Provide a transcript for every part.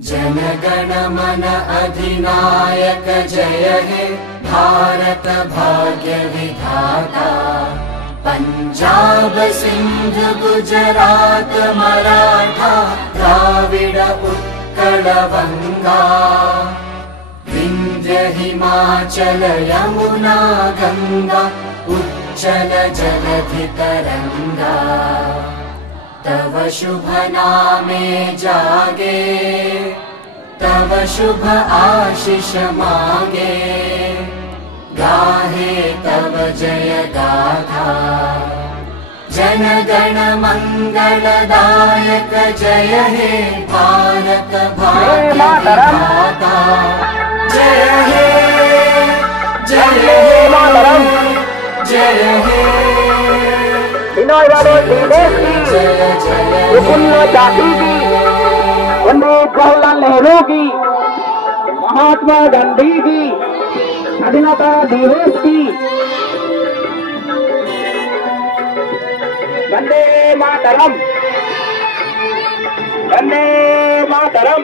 जनगण मन अधिनायक जय हे भारत भाग्य विधाता। पंजाब सिंध गुजरात मराठा द्राविड उत्कल वंगा। विंध्य हिमाचल यमुना गंगा उच्चल जलधि तरंगा। तव शुभ नामे जागे तव शुभ आशीष मांगे। गाहे तव जय गाथा जन गण मंगलदायक जय हे भारत भाग्य विधाता। जय हे जय हे जय हे विनय बादल देश की, प्रफुल्ल जाति की, पंडित जवाहरलाल नेहरू की, महात्मा गांधी की, स्वाधीनता दिवस की। Vande Mataram, Vande Mataram,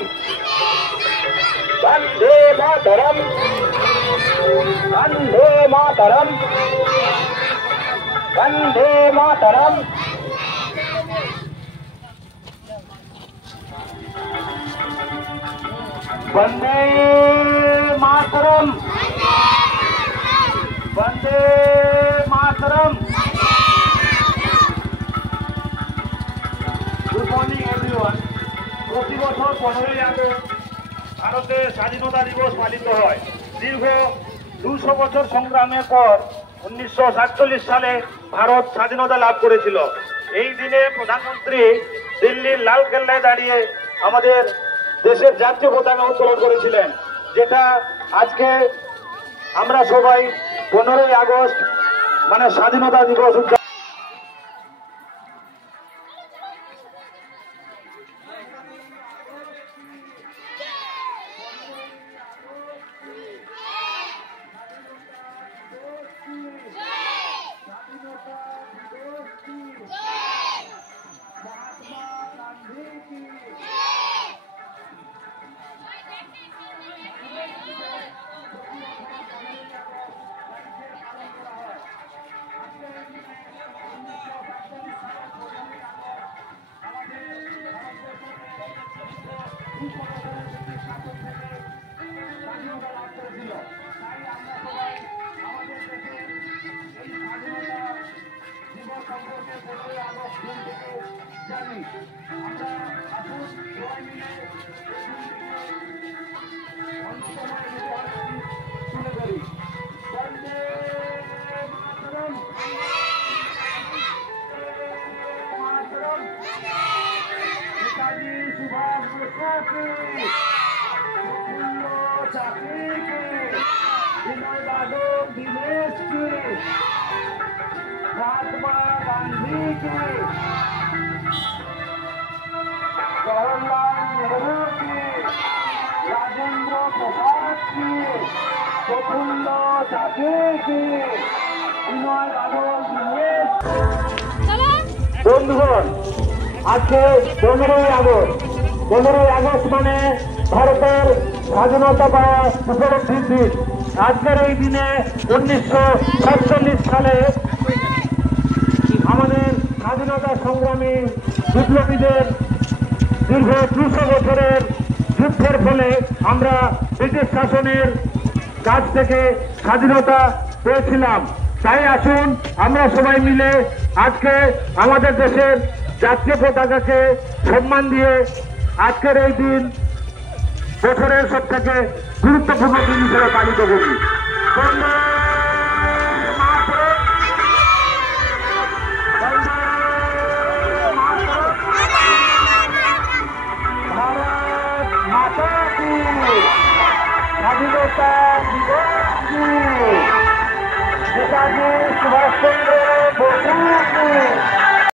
Vande Mataram, Vande Mataram, Vande Mataram. Vande Mataram, Vande Mataram. Good morning everyone. प्रति बছর 15ই আগস্ট ভারতে স্বাধীনতা দিবস পালিত হয়। দীর্ঘ 200 বছর সংগ্রামের পর 1947 সালে ভারত স্বাধীনতা লাভ করেছিল। এই দিনে প্রধানমন্ত্রী দিল্লির লালকেল্লায় দাঁড়িয়ে আমাদের দেশের জাতীয় পতাকা উত্তোলন করেছিলেন, যেটা আজকে আমরা সবাই 15ই আগস্ট মানে স্বাধীনতা দিবস উদযাপন। महात्मा गांधी की, जवाहरलाल नेहरू की, राजेंद्र प्रसाद की, प्रफुल्ल जाति की, विनय बादल दीनेश। বন্ধুগণ, আজকে 15ই আগস্ট। 15ই আগস্ট মানে ভারতের স্বাধীনতা পাওয়া উপলব্ধির দিন। আজকের এই দিনে 1947 সালে আমাদের স্বাধীনতা সংগ্রামী বিপ্লবীদের দীর্ঘ 200 বছরের যুদ্ধের ফলে আমরা ব্রিটিশ শাসনের কাছ থেকে স্বাধীনতা পেয়েছিলাম। তাই আসুন আমরা সবাই মিলে আজকে আমাদের দেশের জাতীয় পতাকাকে সম্মান দিয়ে আজকের এই দিন বছরের সবথেকে গুরুত্বপূর্ণ দিন হিসেবে পালিত করি। भारत माता की, स्वाधीनता दिवस की, नेताजी सुभाष चंद्र बोस की।